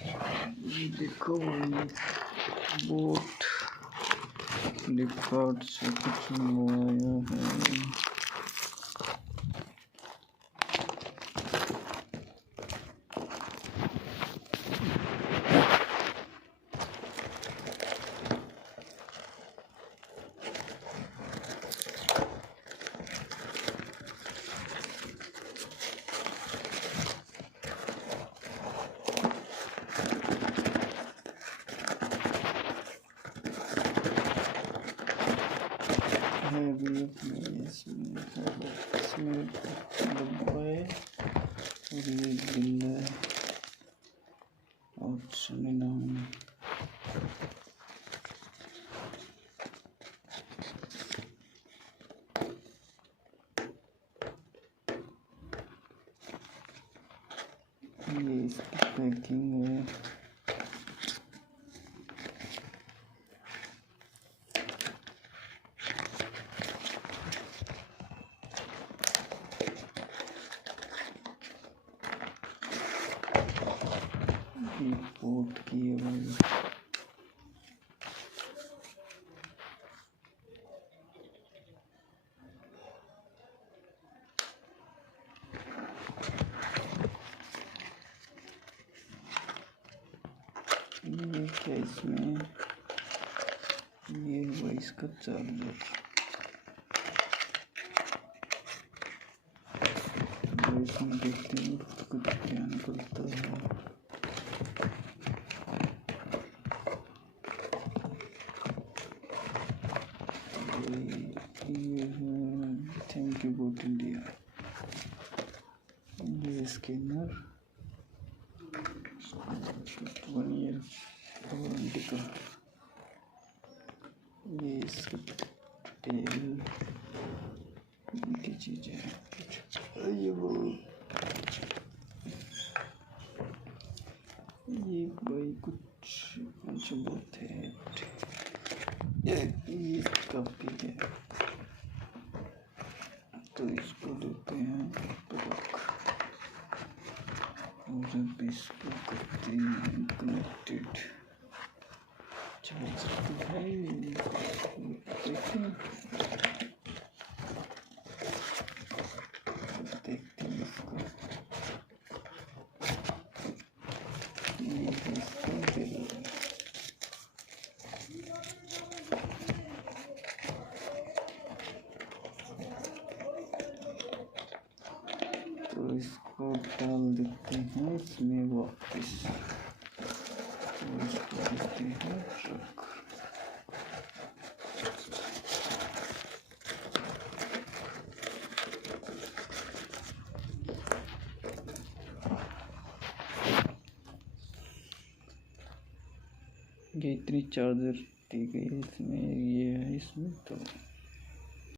ये देखो भाई, बोट फ्लिपकार्ट से कुछ मंगवाया है। इसमें डब्बा है और ये बिल है और सुने नाम ये इसकी पैकिंग है। पोर्ट की है भाई, ये क्या इसमें, ये हुआ इसका चार्जर। इसमें देखते हैं कुछ क्या निकलता है। ये है थैंक यू बोट इंडिया। ये स्कैनर 1 ईयर वारंटी का। ये इसका डिटेल की चीज़ है। ये वो ये भाई कुछ बहुत है। ये कॉपी है तो इसको देते हैं ब्लॉक और जब इसको करते हैं कनेक्टेड चार्ज तो है। देखते हैं इसको। ये इसको बिल तो इसको डाल देते हैं इसमें वापस, तो इसको देते हैं रख। ये इतनी चार्जर दी गई है इसमें, ये है इसमें तो